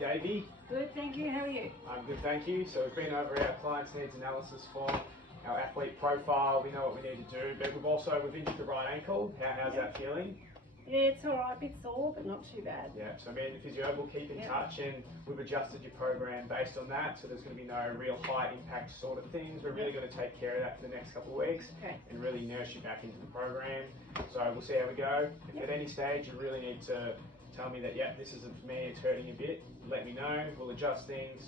Davey? Good, thank you. How are you? I'm good, thank you. So we've been over our client's needs analysis form, our athlete profile, we know what we need to do, but we've injured the right ankle. How's that feeling? Yeah, it's all right. A bit sore, but not too bad. Yeah, so me and the physio will keep in touch, and we've adjusted your program based on that, so there's going to be no real high impact sort of things. We're really going to take care of that for the next couple of weeks and really nurse you back into the program. So we'll see how we go. If at any stage you really need to tell me that, yeah, this isn't for me, it's hurting a bit, let me know, we'll adjust things,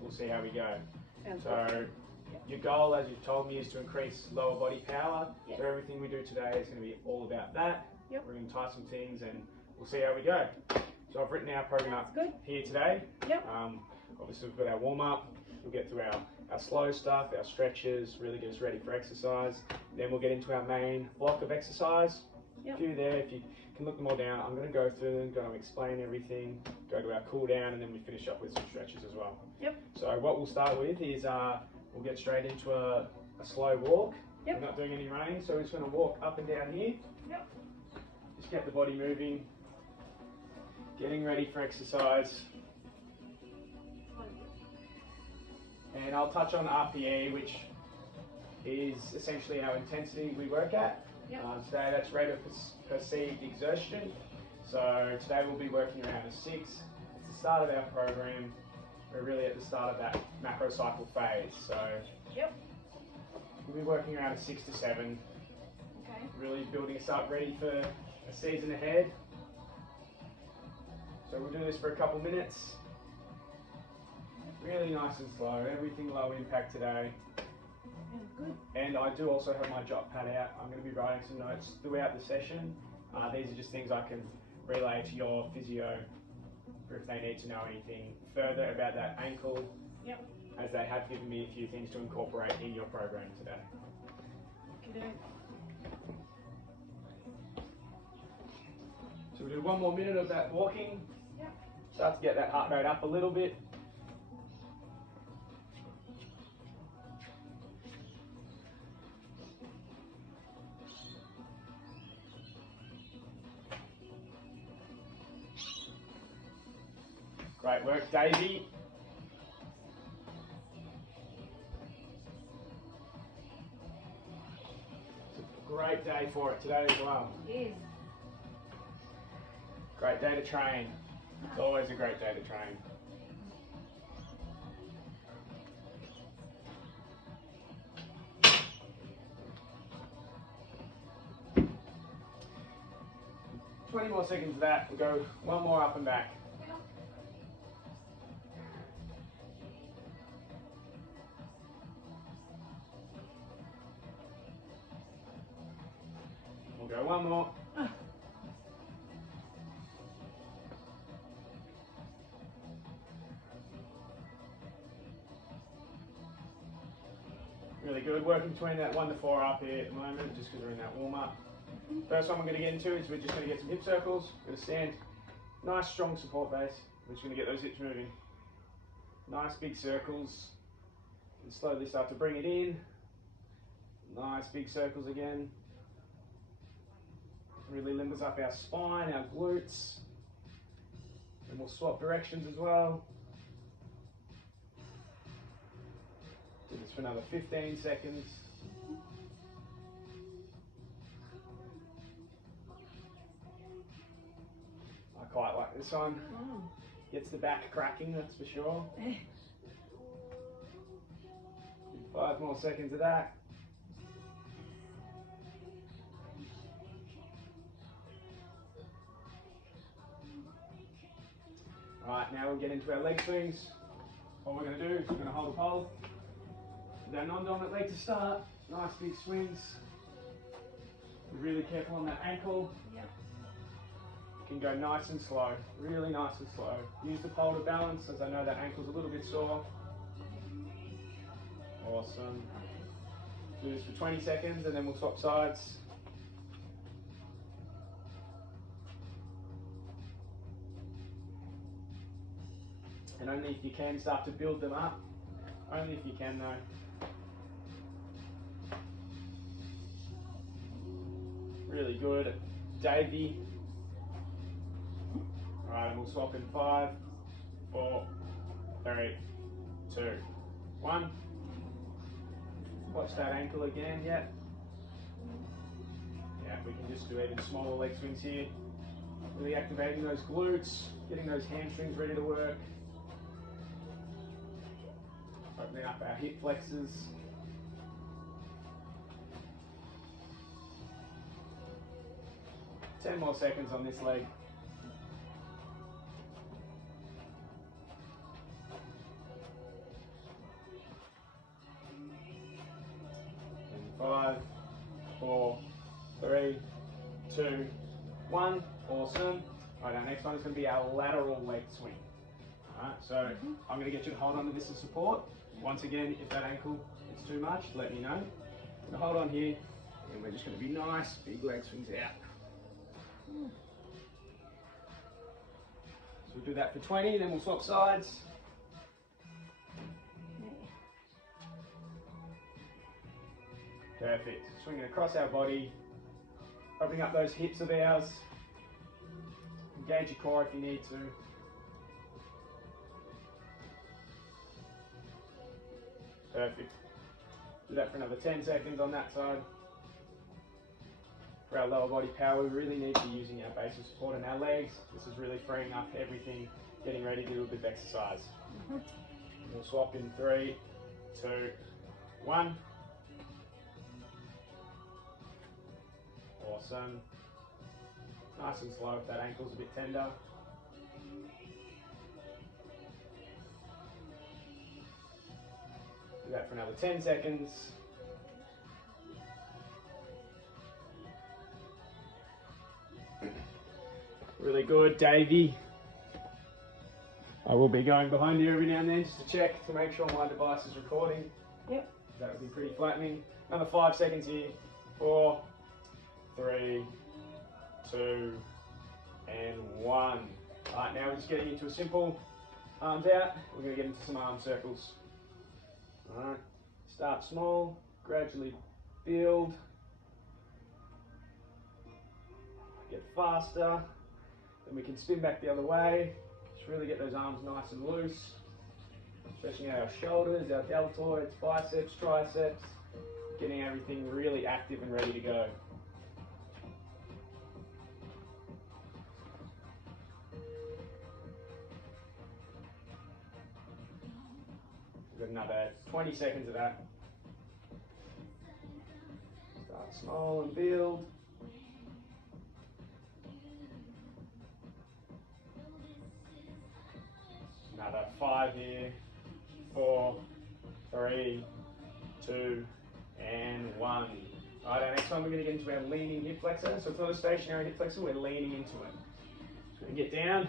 we'll see how we go. Sounds so good. your goal, as you've told me, is to increase lower body power. So everything we do today is going to be all about that. We're going to tie some things and we'll see how we go. So I've written our program up here today. Obviously we've got our warm up, we'll get through our slow stuff, our stretches, really get us ready for exercise. Then we'll get into our main block of exercise. A few there, if you can look them all down. I'm going to go through them, going to explain everything, go to our cool down, and then we finish up with some stretches as well. So what we'll start with is we'll get straight into a slow walk. We're not doing any running, so we're just going to walk up and down here. Just get the body moving, getting ready for exercise. And I'll touch on RPE, which is essentially our intensity we work at. Today that's rate of perceived exertion. So today we'll be working around a 6. It's the start of our program. We're really at the start of that macro cycle phase. So we'll be working around a 6 to 7. Really building us up, ready for a season ahead. So we'll do this for a couple minutes. Really nice and slow, everything low impact today. And I do also have my jot pad out. I'm going to be writing some notes throughout the session. These are just things I can relay to your physio for if they need to know anything further about that ankle, as they have given me a few things to incorporate in your program today. So we'll do one more minute of that walking. Start to get that heart rate up a little bit. Great work, Daisy. It's a great day for it today as well. It is. Great day to train. It's always a great day to train. "20 more seconds of that. We'll go one more up and back. We'll go one more. Really good. Working between that 1 to 4 up here at the moment, just because we're in that warm up. First one we're going to get into is we're just going to get some hip circles. We're going to stand, nice strong support base. We're just going to get those hips moving. Nice big circles. And slowly start to bring it in. Nice big circles again. Really limbers up our spine, our glutes. And we'll swap directions as well. Do this for another 15 seconds. I quite like this one. Gets the back cracking, that's for sure. 5 more seconds of that. Right, now we'll get into our leg swings. What we're going to do is we're going to hold a pole. With our non-dominant leg to start. Nice big swings. Be really careful on that ankle. You can go nice and slow, really nice and slow. Use the pole to balance, as I know that ankle's a little bit sore. Awesome. Do this for 20 seconds and then we'll swap sides. And only if you can start to build them up. Only if you can though. Really good. Davey. Alright, and we'll swap in 5, 4, 3, 2, 1. Watch that ankle again, yeah. Yeah, we can just do even smaller leg swings here. Really activating those glutes, getting those hamstrings ready to work. Opening up our hip flexors. Ten more seconds on this leg. 5, 4, 3, 2, 1. Awesome. Right, our next one is going to be our lateral leg swing. Alright, so I'm going to get you to hold on to this as support. Once again, if that ankle is too much, let me know. So hold on here, and we're just going to be nice, big leg swings out. So we'll do that for 20, then we'll swap sides. Perfect. Swinging across our body, opening up those hips of ours. Engage your core if you need to. Perfect. Do that for another 10 seconds on that side. For our lower body power, we really need to be using our base of support in our legs. This is really freeing up everything, getting ready to do a bit of exercise. We'll swap in 3, 2, 1. Awesome. Nice and slow if that ankle's a bit tender. Do that for another 10 seconds. Really good, Davey. I will be going behind you every now and then just to check to make sure my device is recording. Yep. That would be pretty flattening. Another 5 seconds here. 4, 3, 2, and 1. Alright, now we're just getting into a simple arms out. We're going to get into some arm circles. Alright, start small, gradually build, get faster, then we can spin back the other way. Just really get those arms nice and loose, stretching out our shoulders, our deltoids, biceps, triceps, getting everything really active and ready to go. We've got another 20 seconds of that. Start small and build. Another 5 here. 4, 3, 2, and 1. Alright, our next one we're going to get into our leaning hip flexor. So it's not a stationary hip flexor, we're leaning into it. So we're going to get down,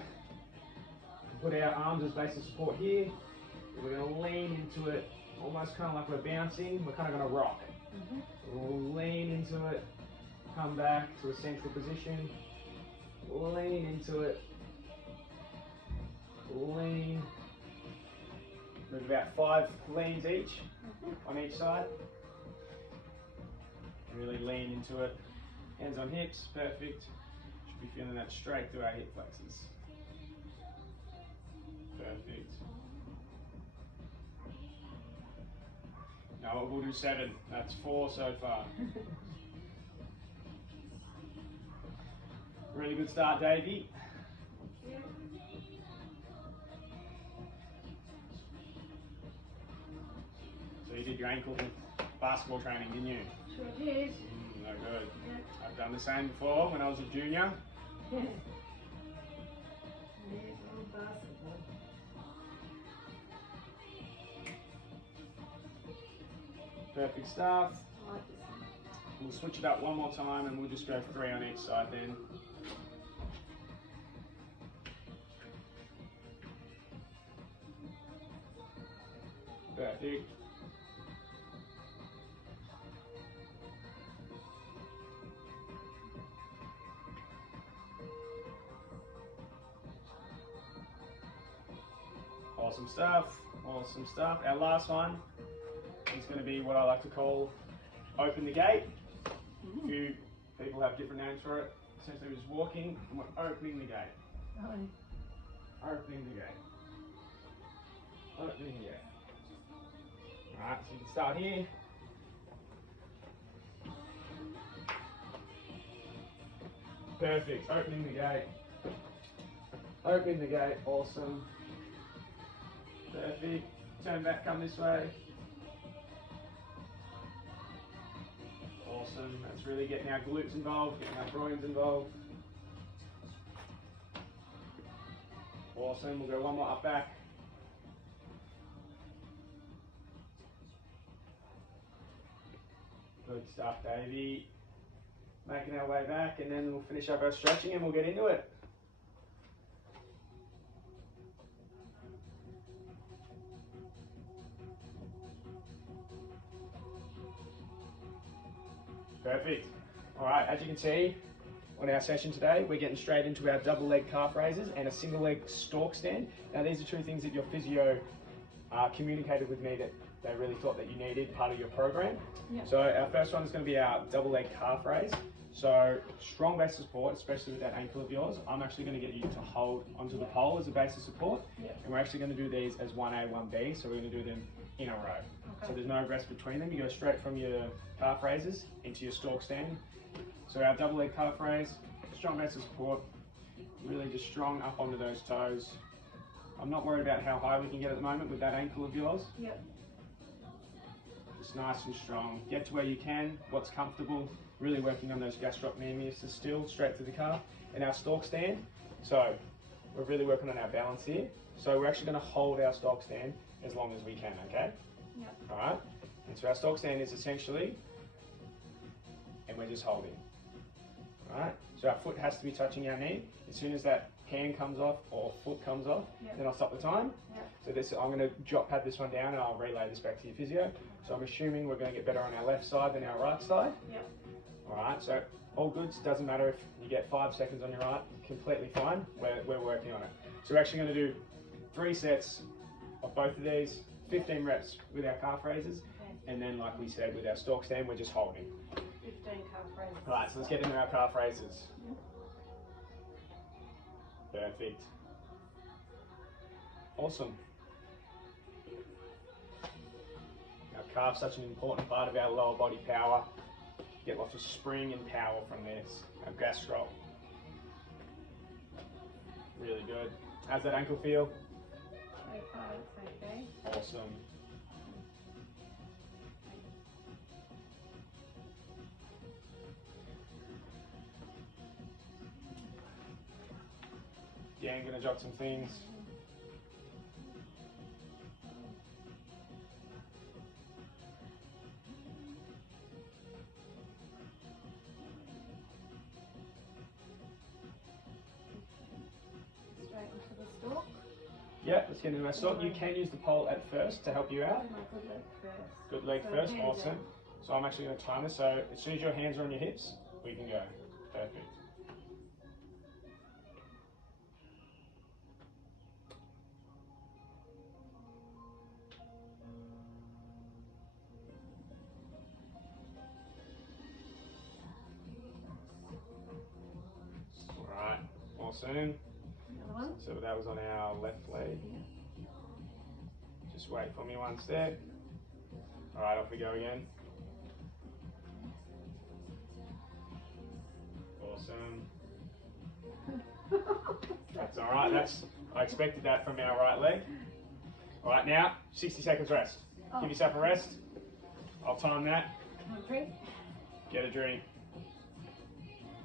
put our arms as base of support here. We're going to lean into it, almost kind of like we're bouncing. We're kind of going to rock. So we'll lean into it, come back to a central position, lean into it, lean. Move about 5 leans each on each side. Really lean into it. Hands on hips, perfect. Should be feeling that straight through our hip flexors. Perfect. No, we'll do 7. That's 4 so far. Really good start, Davey. So you did your ankle basketball training, didn't you? Sure did. No good. Yeah. I've done the same before when I was a junior. Yeah. There's all basketball. Perfect stuff. I like this one. We'll switch it up one more time and we'll just go 3 on each side then. Perfect. Awesome stuff. Awesome stuff. Our last one is going to be what I like to call open the gate. A few people have different names for it. Essentially we're just walking and we're opening the gate. Oh. Opening the gate. Opening the gate. Alright, so you can start here. Perfect. Opening the gate. Opening the gate. Awesome. Perfect. Turn back, come this way. Awesome. That's really getting our glutes involved, getting our groins involved. Awesome. We'll go one more up back. Good stuff, Davey. Making our way back, and then we'll finish up our stretching and we'll get into it. Perfect. All right, as you can see on our session today, we're getting straight into our double leg calf raises and a single leg stalk stand. Now these are two things that your physio communicated with me that they really thought that you needed part of your program. Yep. So our first one is going to be our double leg calf raise. So strong base of support, especially with that ankle of yours. I'm actually going to get you to hold onto the pole as a base of support. Yep. And we're actually going to do these as 1A, 1B. So we're going to do them in a row. Okay. So there's no rest between them. You go straight from your calf raises into your stalk stand. So our double leg calf raise, strong base of support, really just strong up onto those toes. I'm not worried about how high we can get at the moment with that ankle of yours. Yep. Just nice and strong. Get to where you can, what's comfortable. Really working on those gastrocnemius still, straight to the calf. And our stalk stand, so we're really working on our balance here. So we're actually going to hold our stalk stand as long as we can, okay? Yep. All right. And so our stalk stand is essentially, and we're just holding. All right. So our foot has to be touching our knee. As soon as that hand comes off or foot comes off, yep, then I'll stop the time. Yep. So this, I'm going to drop pad this one down and I'll relay this back to your physio. So I'm assuming we're going to get better on our left side than our right side. Yep. All right. So all goods. Doesn't matter if you get 5 seconds on your right. Completely fine. We're working on it. So we're actually going to do 3 sets of both of these. 15 reps with our calf raises, okay, and then like we said with our stalk stand, we're just holding. 15 calf raises. Right, so let's get into our calf raises. Perfect. Awesome. Our calf's such an important part of our lower body power. Get lots of spring and power from this. Our gastro. Really good. How's that ankle feel? Okay. Awesome. Yeah, I'm going to jot some things. Straight into the stalk. Yeah, let's get into our stalk. You can use the pole at first to help you out. Good leg first. Good leg first, awesome. So I'm actually going to time this. So as soon as your hands are on your hips, we can go. Perfect. All right, awesome. Another one. So that was on our left leg. Just wait for me one step. All right, off we go again. Awesome. That's all right. I expected that from our right leg. All right, now 60 seconds rest. Oh. Give yourself a rest. I'll time that. Drink. Get a drink.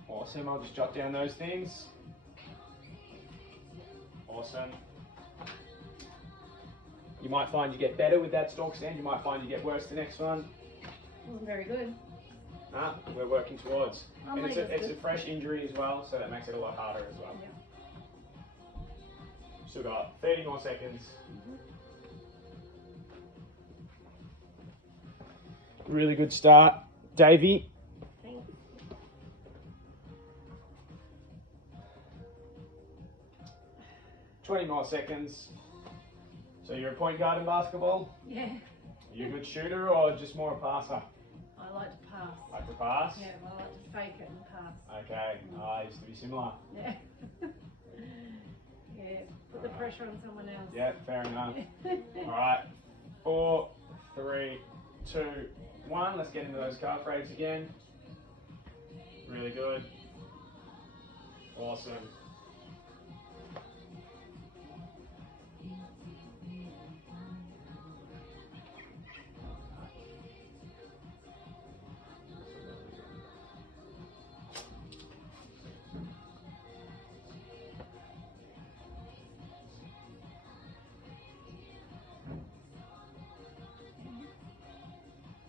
Awesome. I'll just jot down those things. Awesome. You might find you get better with that stalk stand. You might find you get worse the next one. Wasn't very good. Nah, we're working towards. And it's a fresh injury as well, so that makes it a lot harder as well. Yeah. Still got 30 more seconds. Really good start. Davey. Thanks. 20 more seconds. So you're a point guard in basketball? Yeah. Are you a good shooter or just more a passer? I like to pass. Like to pass? Yeah, I like to fake it and pass. Okay. I used to be similar. Yeah. Yeah. Yeah, put the pressure on someone else. Yeah, fair enough. Alright, 4, 3, 2, 1. Let's get into those calf raises again. Really good. Awesome.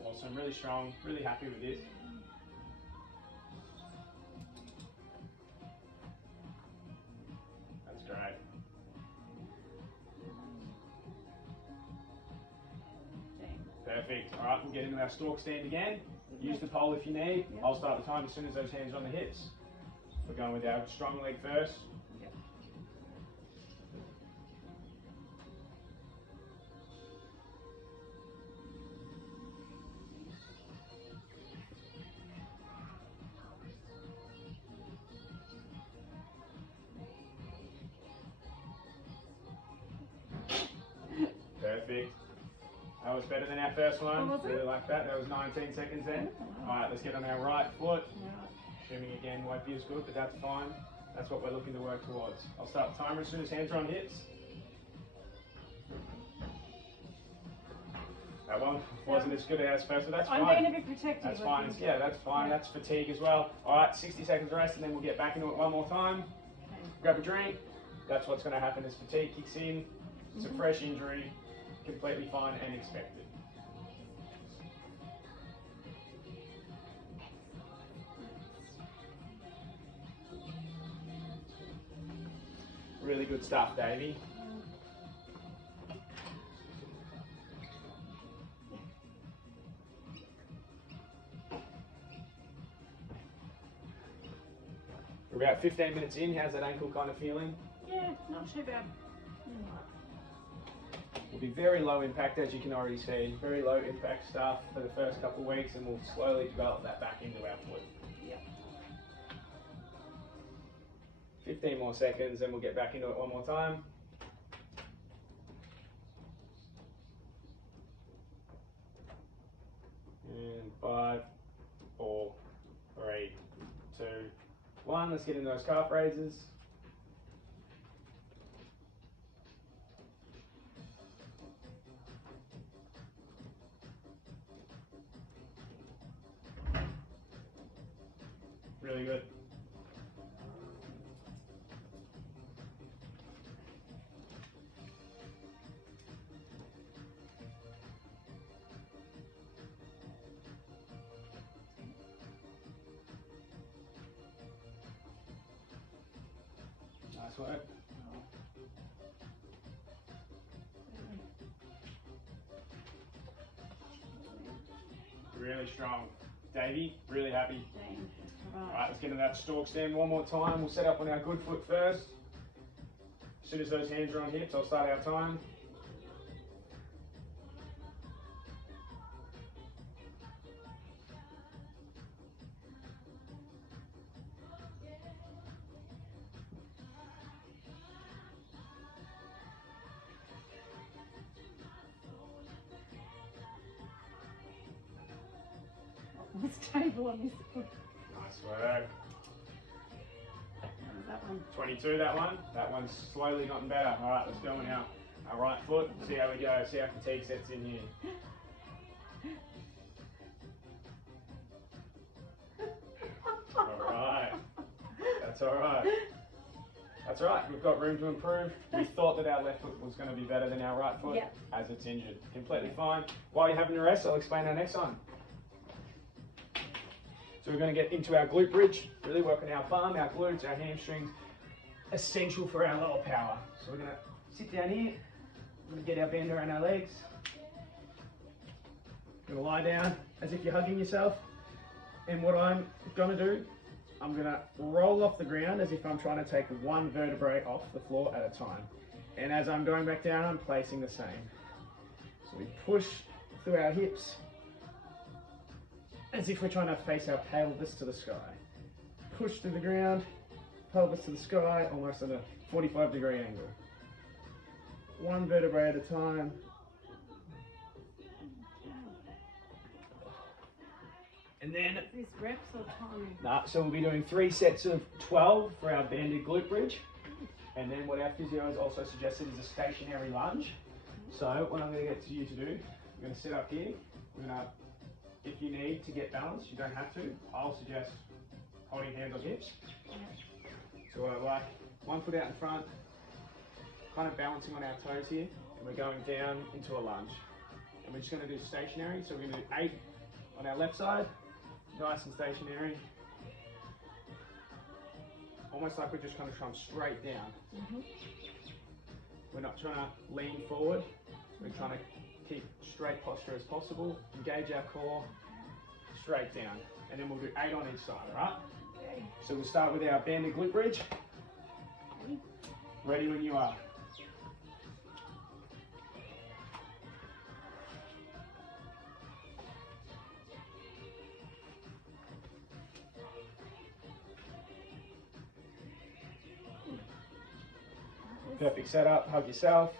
Awesome, really strong, really happy with this. That's great. Perfect. All right, we'll get into our stalk stand again. Use the pole if you need. Yep. I'll start the time as soon as those hands are on the hips. We're going with our strong leg first. Yep. Perfect. That was better than our first one. What was it? Really like that. That was 19 seconds then. Oh, All right, let's get on our right foot. Right. Assuming again won't be as good, but that's fine. That's what we're looking to work towards. I'll start the timer as soon as hands are on hips. That one wasn't as good as first, but that's fine. I'm being a bit protective. That's fine. Yeah, that's fine. Yeah. That's fatigue as well. All right, 60 seconds rest, and then we'll get back into it one more time. Okay. Grab a drink. That's what's going to happen as fatigue kicks in. It's a fresh injury, completely fine and expected. Really good stuff, Davey. We're about 15 minutes in. How's that ankle kind of feeling? Yeah, not too bad. Will be very low impact, as you can already see. Very low impact stuff for the first couple of weeks, and we'll slowly develop that back into our foot. Yep. 15 more seconds, and we'll get back into it one more time. And 5, 4, 3, 2, 1. Let's get into those calf raises. Really good. Nice work. Really strong. Davey, really happy. Alright, let's get into that stalk stand one more time. We'll set up on our good foot first. As soon as those hands are on hips, I'll start our time. This table on this foot. Nice work. What was that one? 22, that one. That one's slowly gotten better. Alright, let's go on our right foot. See how we go. See how fatigue sets in here. Alright. That's alright. That's right. We've got room to improve. We thought that our left foot was going to be better than our right foot, Yep. as it's injured. Completely fine. While you're having a rest, I'll explain our next one. So we're going to get into our glute bridge, really working our bum, our glutes, our hamstrings, essential for our lower power. So we're going to sit down here, we're going to get our band around our legs. We're going to lie down as if you're hugging yourself. And what I'm going to do, I'm going to roll off the ground as if I'm trying to take one vertebrae off the floor at a time. And as I'm going back down, I'm placing the same. So we push through our hips, as if we're trying to face our pelvis to the sky. Push to the ground, pelvis to the sky, almost in a 45-degree angle. One vertebrae at a time. And then, Is this reps or time? nah, so we'll be doing 3 sets of 12 for our banded glute bridge. And then what our physio has also suggested is a stationary lunge. So what I'm going to get you to do, you're going to sit up here. We're going to, if you need to get balance, you don't have to. I'll suggest holding hands on hips. So I like 1 foot out in front, kind of balancing on our toes here, and we're going down into a lunge. And we're just going to do stationary. So we're going to do 8 on our left side, nice and stationary. Almost like we're just going to come straight down. We're not trying to lean forward. We're trying to keep straight posture as possible. Engage our core, straight down. And then we'll do 8 on each side, all right? Okay. So we'll start with our banded glute bridge. Ready when you are. Perfect setup, hug yourself.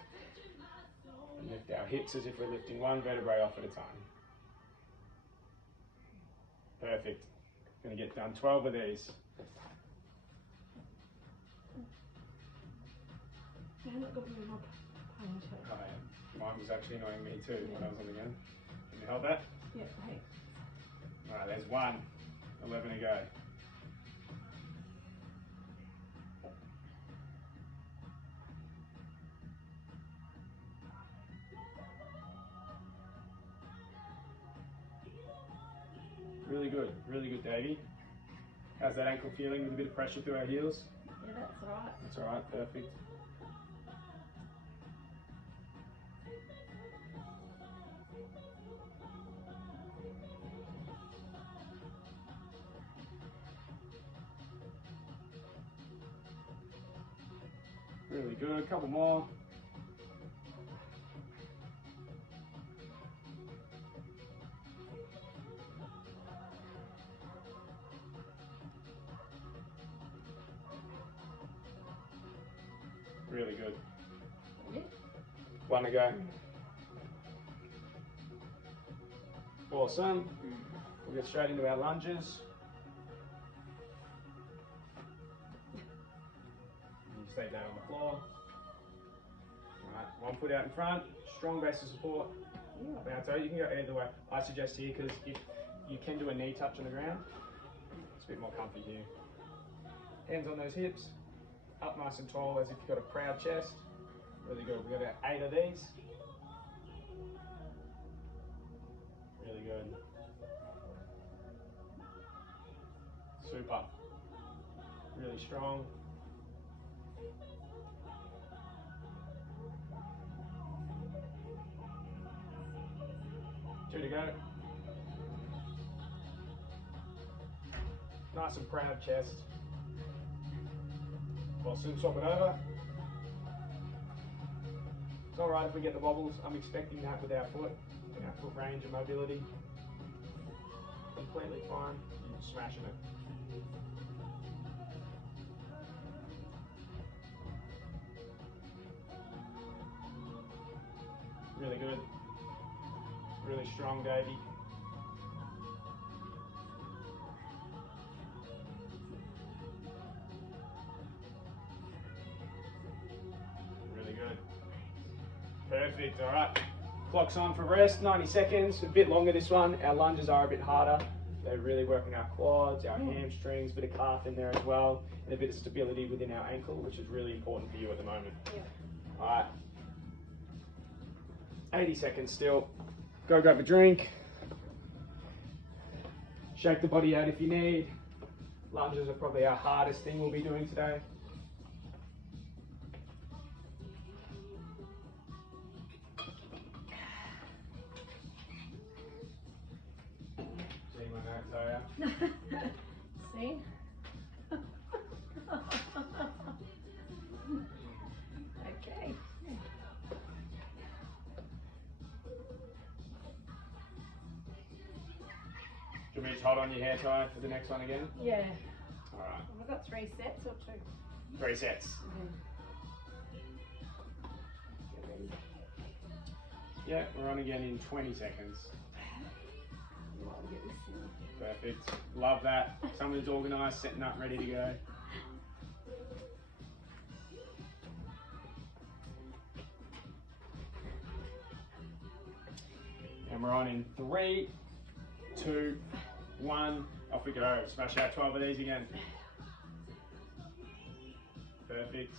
And lift our hips as if we're lifting 1 vertebrae off at a time. Perfect. Gonna get done 12 of these. Yeah, I'm not going to be up. Mine was actually annoying me too when I was on the gun. Can you hold that? Yeah, hey. Alright, there's 1. 11 to go. Really good, Davey. How's that ankle feeling with a bit of pressure through our heels? Yeah, that's alright. That's alright, perfect. Really good, a couple more. Really good. 1 to go. Awesome. We'll get straight into our lunges. You stay down on the floor. Alright, 1 foot out in front, strong base of support. Up our toe. You can go either way. I suggest here because if you can do a knee touch on the ground, it's a bit more comfy here. Hands on those hips. Up nice and tall as if you've got a proud chest. Really good. We've got about 8 of these. Really good. Super. Really strong. Two to go. Nice and proud chest. Awesome, swap it over. It's alright if we get the wobbles. I'm expecting that with our foot range and mobility. Completely fine. You're smashing it. Really good. Really strong, Davey. Perfect, all right. Clock's on for rest, 90 seconds, a bit longer this one. Our lunges are a bit harder. They're really working our quads, our hamstrings, a bit of calf in there as well, and a bit of stability within our ankle, which is really important for you at the moment. Yeah. All right. 80 seconds still. Go grab a drink. Shake the body out if you need. Lunges are probably our hardest thing we'll be doing today. See? Okay. Do you want me to hold on your hair tie for the next one again? Yeah. Alright. We've got 3 sets or 2? 3 sets. Yeah, we're on again in 20 seconds. Perfect. Love that. Someone's organised, setting up, ready to go. And we're on in 3, 2, 1. Off we go. Smash out 12 of these again. Perfect.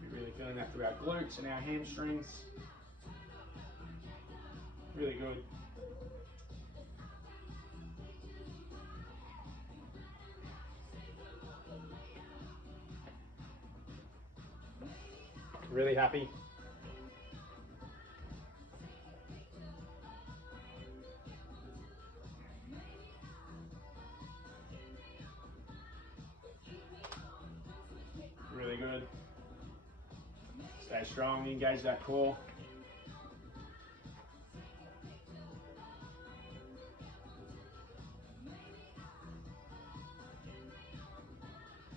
We're really feeling that through our glutes and our hamstrings. Really good. Really happy. Really good. Stay strong, engage that core.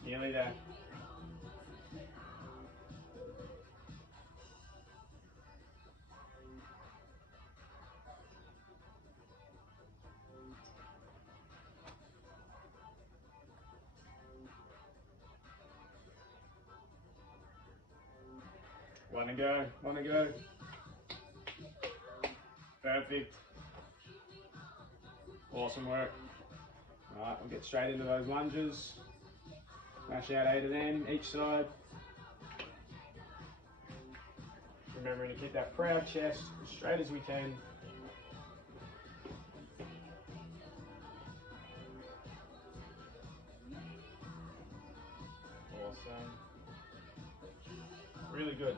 Nearly there. One to go, one to go. Perfect. Awesome work. All right, we'll get straight into those lunges. Smash out 8 of them, each side. Remembering to keep that proud chest as straight as we can. Awesome. Really good.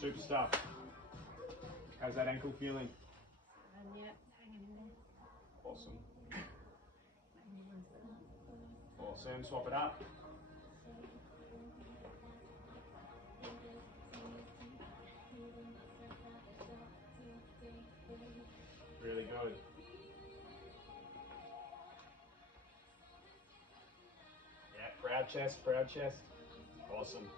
Super stuff. How's that ankle feeling? Yeah, hanging in there. Awesome. Awesome. Swap it up. Really good. Yeah, proud chest, proud chest. Awesome.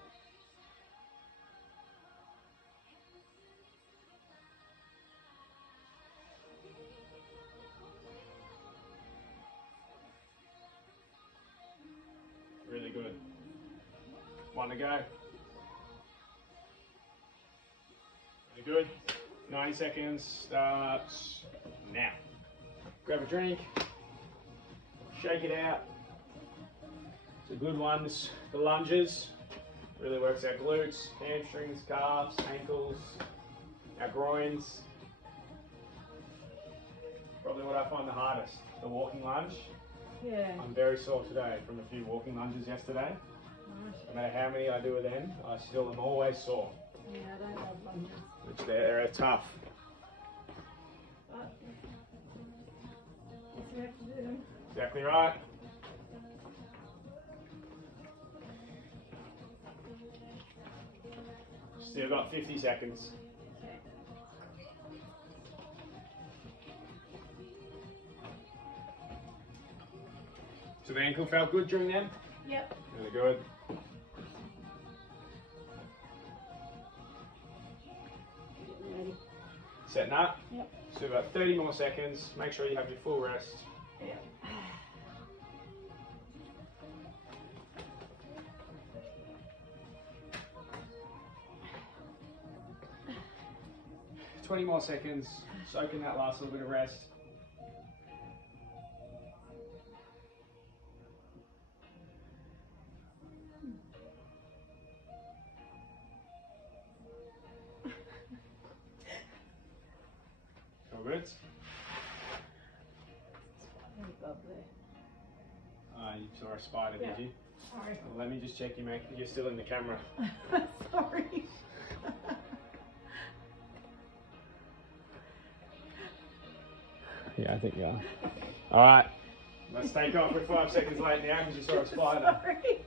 Really good. One to go. Really good. 90 seconds starts now. Grab a drink, shake it out. It's a good one. The lunges really works our glutes, hamstrings, calves, ankles, our groins. Probably what I find the hardest, the walking lunge. Yeah. I'm very sore today from a few walking lunges yesterday. No matter how many I do of them, I still am always sore. Yeah, I don't love lunges. Which they're tough. But we have to do them. Exactly right. Still got 50 seconds. Okay. So the ankle felt good during them? Yep. Really good. Getting ready. Setting up. Yep. So about 30 more seconds. Make sure you have your full rest. Yep. 20 more seconds. Soak in that last little bit of rest. All good? You saw a spider, Yeah. did you? Sorry. Well, let me just check you, mate. You're still in the camera. Sorry. Yeah, I think you are. All right. Let's take off. We're 5 seconds late now because you saw a spider. Sorry.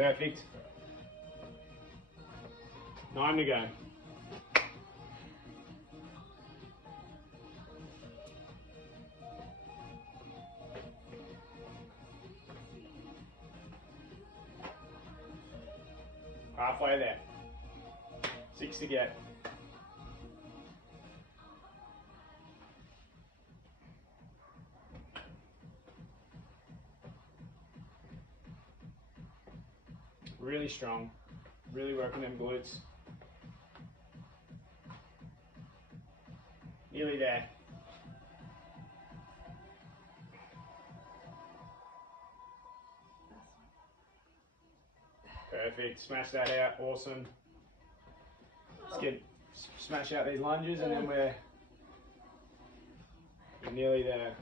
Perfect. 9 to go. Halfway there. 6 to get. Really strong. Really working them glutes. Nearly there. Perfect. Smash that out. Awesome. Let's smash out these lunges and then we're nearly there.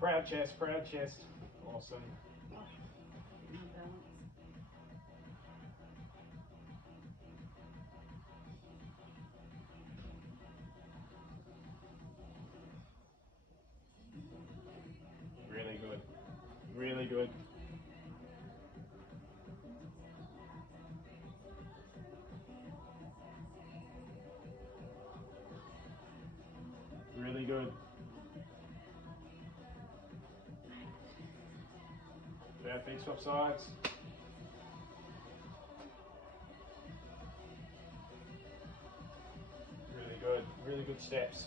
Proud chest, proud chest. Awesome. Really good. Really good. Really good. Perfect, swap sides. Really good steps.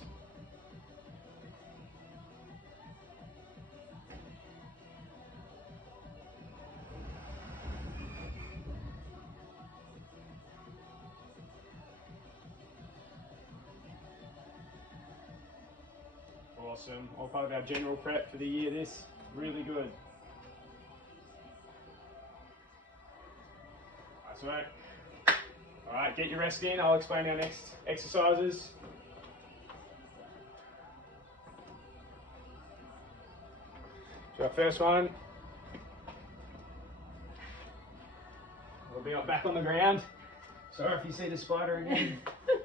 Awesome, all part of our general prep for the year this. Really good. That's right. All right, get your rest in. I'll explain our next exercises. So our first one, we'll be back on the ground. Sorry if you see the spider again.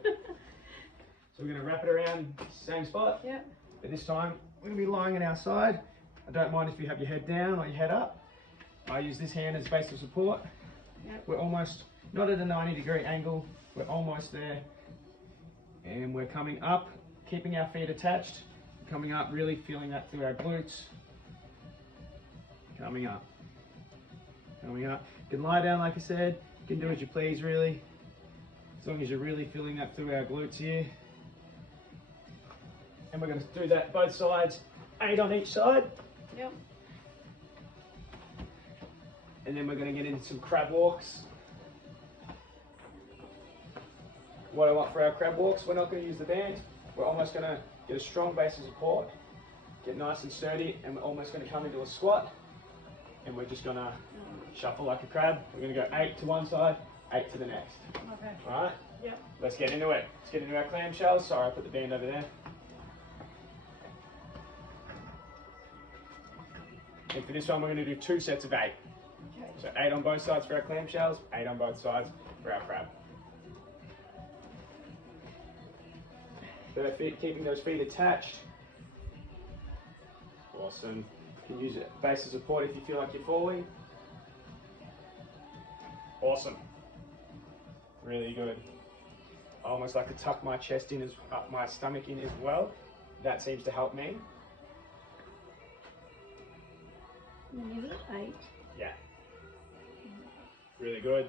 So we're going to wrap it around the same spot. Yeah. But this time, we're going to be lying on our side. I don't mind if you have your head down or your head up. I use this hand as base of support. Yep. We're almost, not at a 90-degree angle, we're almost there. And we're coming up, keeping our feet attached. Coming up, really feeling that through our glutes. Coming up. Coming up. You can lie down like I said. You can do as you please really. As long as you're really feeling that through our glutes here. And we're going to do that both sides, 8 on each side. Yep. And then we're going to get into some crab walks. What I want for our crab walks, we're not going to use the band. We're almost going to get a strong base of support, get nice and sturdy, and we're almost going to come into a squat. And we're just going to shuffle like a crab. We're going to go 8 to one side, 8 to the next. Okay. All right? Yep. Let's get into it. Let's get into our clamshells. Sorry, I put the band over there. And for this one, we're going to do 2 sets of 8. Okay. So 8 on both sides for our clamshells, 8 on both sides for our crab. Perfect, keeping those feet attached. Awesome. You can use it base of support if you feel like you're falling. Awesome. Really good. I almost like to tuck my chest in, my stomach in as well. That seems to help me. And is it 8? Yeah. Really good.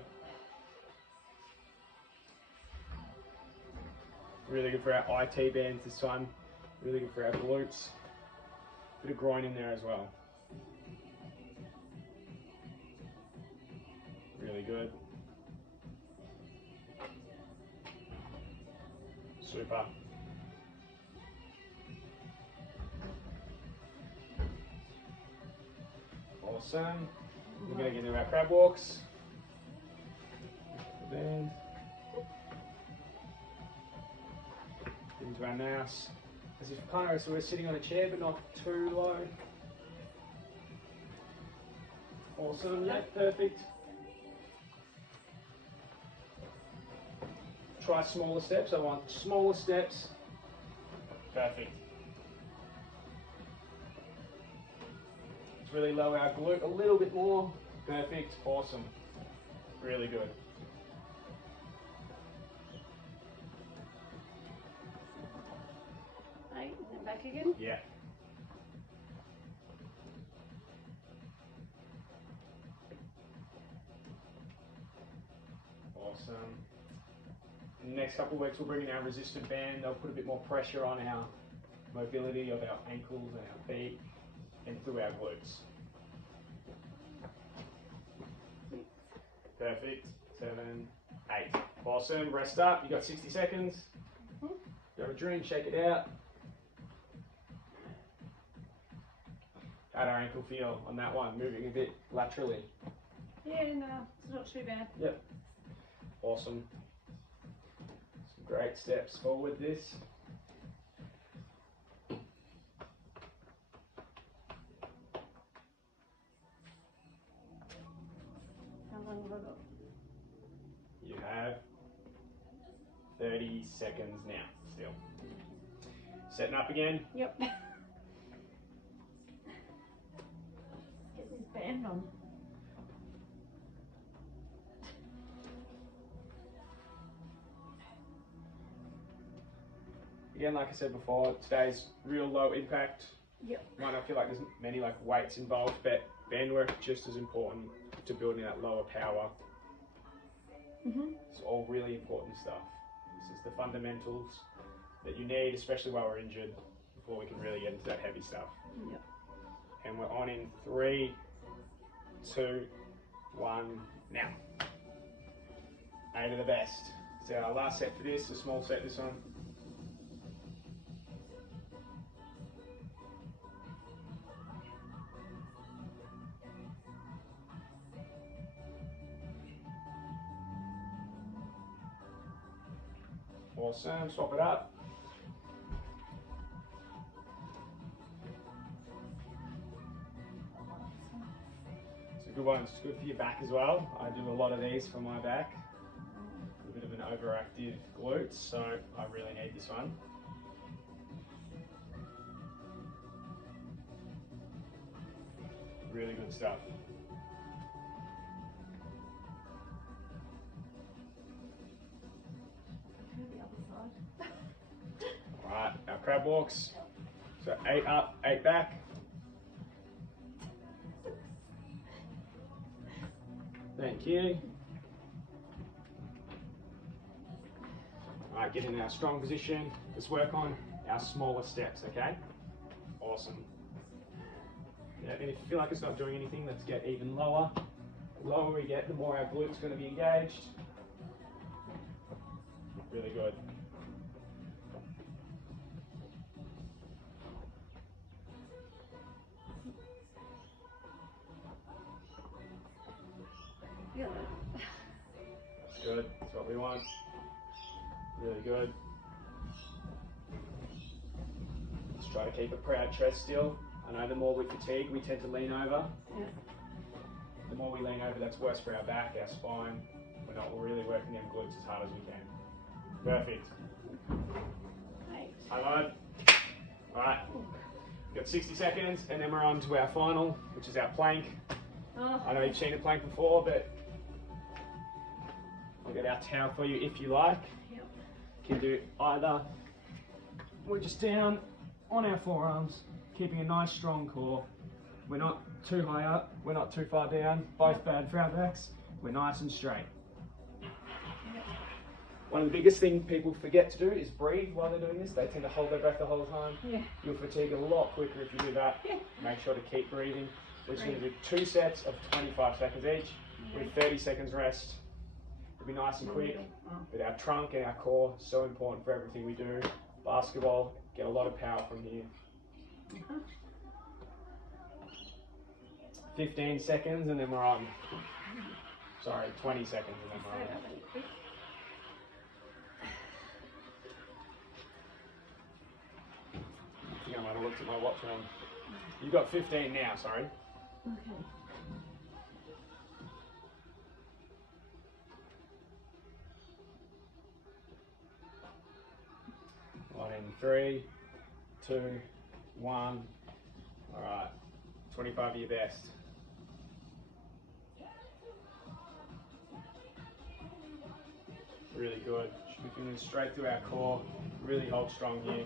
Really good for our IT bands this time. Really good for our glutes. Bit of groin in there as well. Really good. Super. Awesome. We're going to get into our crab walks. The band. Into our mouse. As if kind of so we're sitting on a chair but not too low. Awesome, yeah, perfect. Try smaller steps. I want smaller steps. Perfect. Let's really lower our glute a little bit more. Perfect. Awesome. Really good. Eight, and back again. Yeah. Awesome. In the next couple of weeks, we'll bring in our resistant band. They'll put a bit more pressure on our mobility of our ankles and our feet and through our glutes. Perfect. 7, 8. Awesome. Rest up. You got 60 seconds. Grab a drink, shake it out. How'd our ankle feel on that one? Moving a bit laterally. Yeah, no, it's not too bad. Yep. Awesome. Some great steps forward this. How long have I got? You have 30 seconds now, still. Setting up again. Yep. Get this band on. Again, like I said before, today's real low impact. Yep. Might not feel like there's many like weights involved, but band work just as important to building that lower power. It's all really important stuff. This is the fundamentals that you need, especially while we're injured, before we can really get into that heavy stuff. Yep. And we're on in 3, 2, 1, now. 8 of the best. So our last set for this, a small set this one. Awesome, swap it up. It's a good one, it's good for your back as well. I do a lot of these for my back. A bit of an overactive glute, so I really need this one. Really good stuff. Alright, our crab walks. So 8 up, 8 back. Thank you. Alright, get in our strong position. Let's work on our smaller steps, okay? Awesome. Yeah, and if you feel like it's not doing anything, let's get even lower. The lower we get, the more our glute's going to be engaged. Really good. Yeah. That's good. That's what we want. Really good. Let's try to keep a proud chest still. I know the more we fatigue, we tend to lean over. Yeah. The more we lean over, that's worse for our back, our spine. We're really working them glutes as hard as we can. Perfect. Thanks. High load. Alright. Got 60 seconds and then we're on to our final, which is our plank. Oh. I know you've seen a plank before, but I'll get our towel for you if you like. Yep. You can do either. We're just down on our forearms, keeping a nice strong core. We're not too high up, we're not too far down, both bad for our backs. We're nice and straight. One of the biggest things people forget to do is breathe while they're doing this. They tend to hold their breath the whole time. Yeah. You'll fatigue a lot quicker if you do that. Yeah. Make sure to keep breathing. We're just going to do 2 sets of 25 seconds each with 30 seconds rest. It'll be nice and quick, but our trunk and our core, so important for everything we do. Basketball, get a lot of power from here. 15 seconds and then we're on. Sorry, 20 seconds and then we're on. I think I might have looked at my watch wrong. You've got 15 now, sorry. Okay. One in 3, 2, 1. Alright, 25 of your best. Really good. Should be feeling straight through our core. Really hold strong here.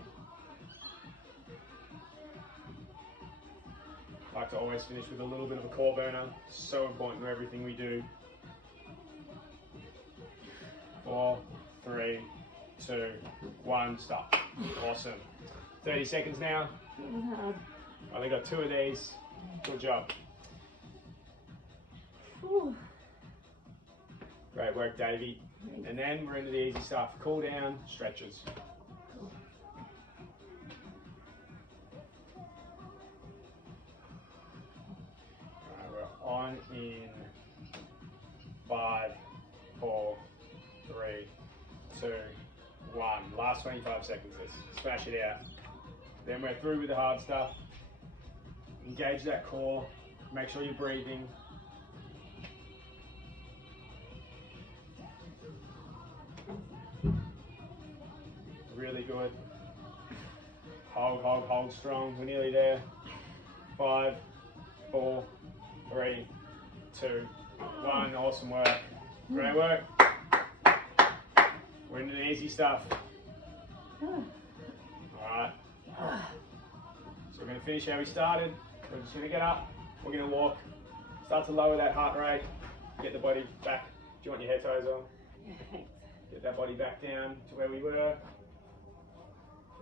I like to always finish with a little bit of a core burner. So important to everything we do. 4, 3, 2, 1, stop. Awesome. 30 seconds now. I only got 2 of these. Good job. Great work, Davey. And then we're into the easy stuff. Cool down, stretches. Alright, we're on in 5, 4, 3, 2, 1. Last 25 seconds. Let's smash it out. Then we're through with the hard stuff. Engage that core. Make sure you're breathing. Really good. Hold strong. We're nearly there. 5, 4, 3, 2, 1. Awesome work. Great work. We're into the easy stuff. Alright. So we're going to finish how we started. We're just going to get up. We're going to walk. Start to lower that heart rate. Get the body back. Do you want your hair ties on? Yeah, thanks. Get that body back down to where we were.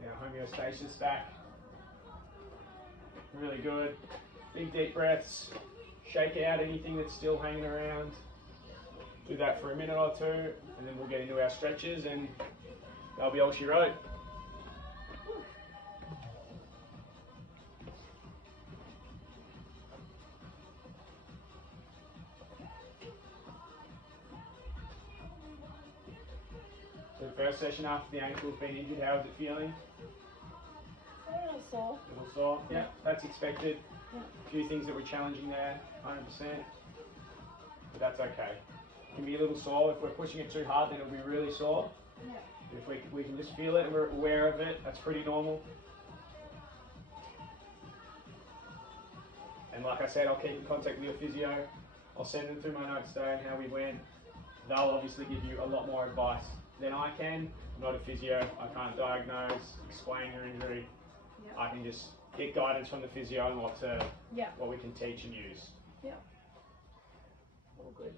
Now homeostasis back. Really good. Big deep breaths. Shake out anything that's still hanging around. Do that for a minute or 2 and then we'll get into our stretches and that'll be all she wrote. So the first session after the ankle's been injured, how is it feeling? A little sore. A little sore? Yeah, that's expected. Yeah. A few things that were challenging there, 100%. But that's okay. It can be a little sore. If we're pushing it too hard, then it'll be really sore. Yeah. If we can just feel it and we're aware of it, that's pretty normal. And like I said, I'll keep in contact with your physio. I'll send them through my notes today and how we went. They'll obviously give you a lot more advice than I can. I'm not a physio. I can't diagnose, explain your injury. Yep. I can just get guidance from the physio on Yep. what we can teach and use. Yep. All good.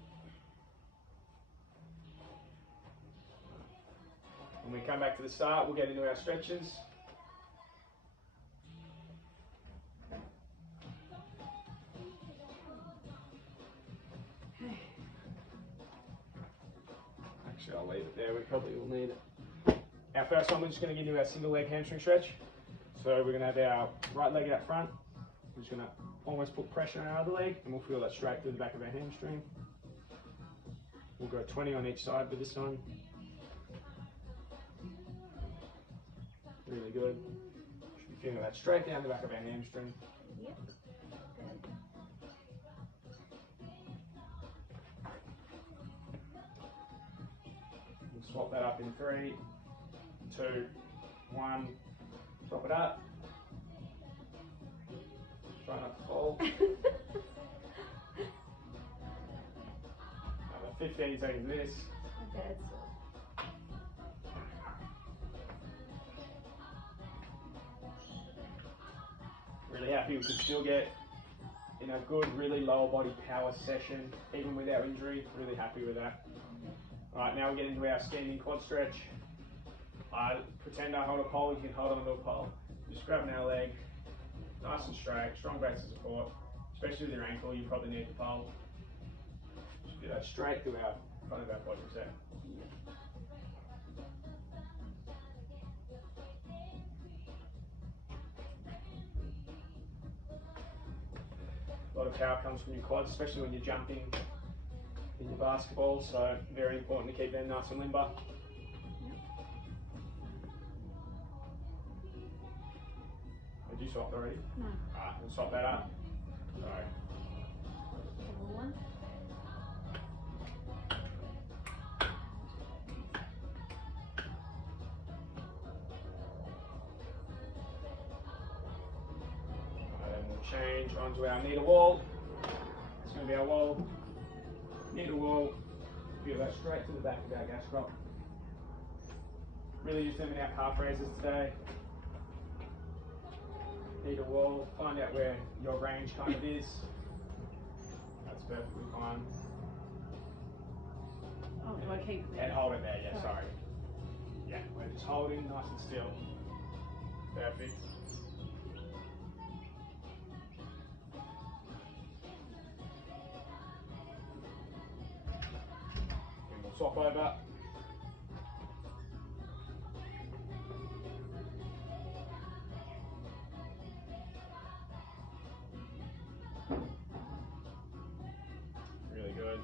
When we come back to the start, we'll get into our stretches. Actually, I'll leave it there. We probably will need it. Our first one, we're just going to get into our single leg hamstring stretch. So we're going to have our right leg out front. We're just going to almost put pressure on our other leg, and we'll feel that straight through the back of our hamstring. We'll go 20 on each side for this one. Really good. Should be feeling that straight down the back of our hamstring. Yep. We'll swap that up in 3, 2, 1. Swap it up. Try not to fall. Another 15 seconds of this. Okay, it's Really happy we could still get in a good, really lower body power session, even with our injury. Really happy with that. Alright, now we get into our standing quad stretch. I pretend I hold a pole, you can hold onto a pole. Just grabbing our leg, nice and straight, strong base of support. Especially with your ankle, you probably need the pole. Just do that straight through our front of our quadriceps there. A lot of power comes from your quads, especially when you're jumping in your basketball, so very important to keep them nice and limber. Did you swap already? no. Alright, we'll swap that up. Sorry. Double one. change onto our knee to wall. It's going to be our wall, knee to wall. Feel that straight to the back of our gastroc. Really use them in our calf raises today. Knee to wall, find out where your range kind of is. That's perfectly fine. Oh, do I keep it there? And hold it there, yeah, sorry. Yeah, we're just holding nice and still. Perfect. And we'll swap over. Really good.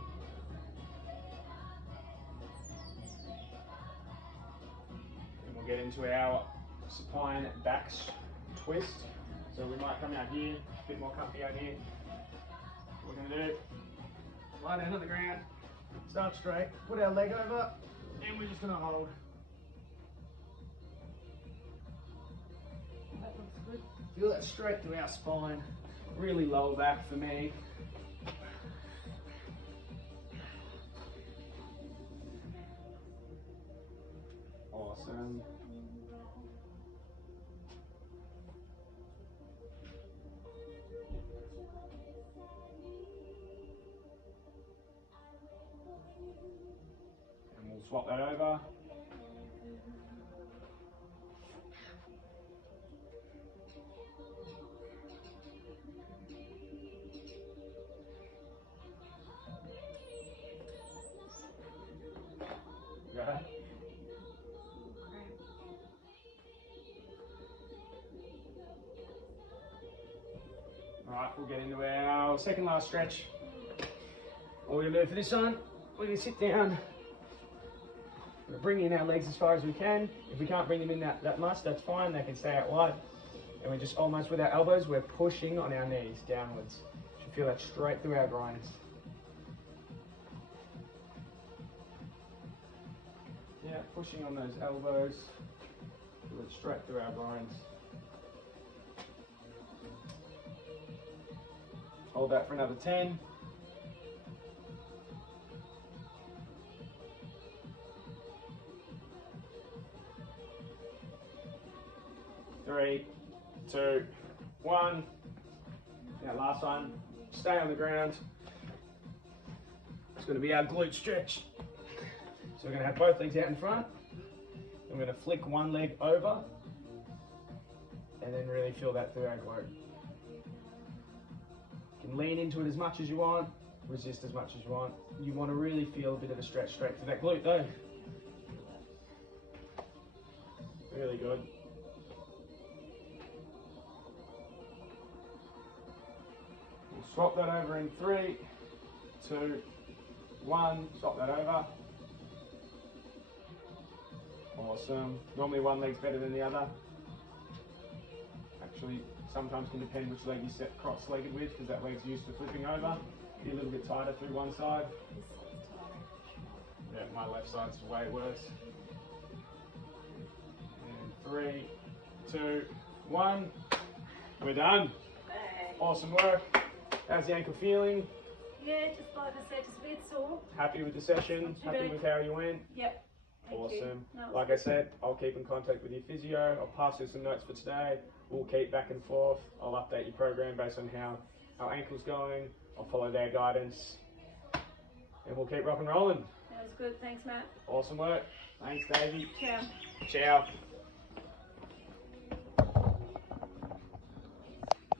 And we'll get into our supine back twist. So we might come out here, a bit more comfy out here. What we're going to do, lie down on the ground, start straight, put our leg over, and we're just going to hold. That looks good. Feel that straight through our spine, really lower back for me. Awesome. And we'll swap that over. Right. Alright, we'll get into our second last stretch. All we're going to do for this one, we're going to sit down. We're going to bring in our legs as far as we can. If we can't bring them in that much, that's fine, they can stay out wide. And we're just almost with our elbows, we're pushing on our knees downwards. You should feel that straight through our groins. Yeah, pushing on those elbows, feel it straight through our groins. Hold that for another 10. Three, two, one. That last one, stay on the ground. It's going to be our glute stretch. So we're going to have both legs out in front. I'm going to flick one leg over and then really feel that through our glute. You can lean into it as much as you want, resist as much as you want. You want to really feel a bit of a stretch straight to that glute though. Really good. We'll swap that over in 3, 2, 1. Swap that over. Awesome. Normally one leg's better than the other. Actually, sometimes can depend which leg you set cross-legged with, because that leg's used to flipping over. Be a little bit tighter through one side. Yeah, my left side's way worse. And 3, 2, 1. We're done. Awesome work. How's the ankle feeling? Yeah, just like I said, just a bit sore. Happy with the session? Happy with how you went? Yep. Awesome. Like I said, I'll keep in contact with your physio. I'll pass you some notes for today. We'll keep back and forth. I'll update your program based on how our ankle's going. I'll follow their guidance. And we'll keep rock and rolling. That was good. Thanks, Matt. Awesome work. Thanks, Davey. Ciao. Ciao.